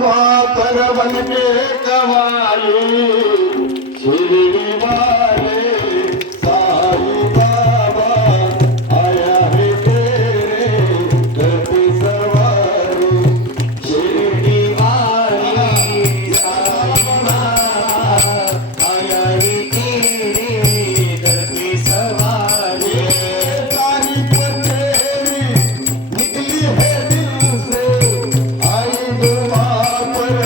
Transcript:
परवन के कमाई शिरडी वाले साई बाबा आया है तेरे दर पे सवारी शिरडी वाली साई बाबा आया है तेरे दर पे सवारी तारीफ तेरी निकली है दिल से आई दुआ पर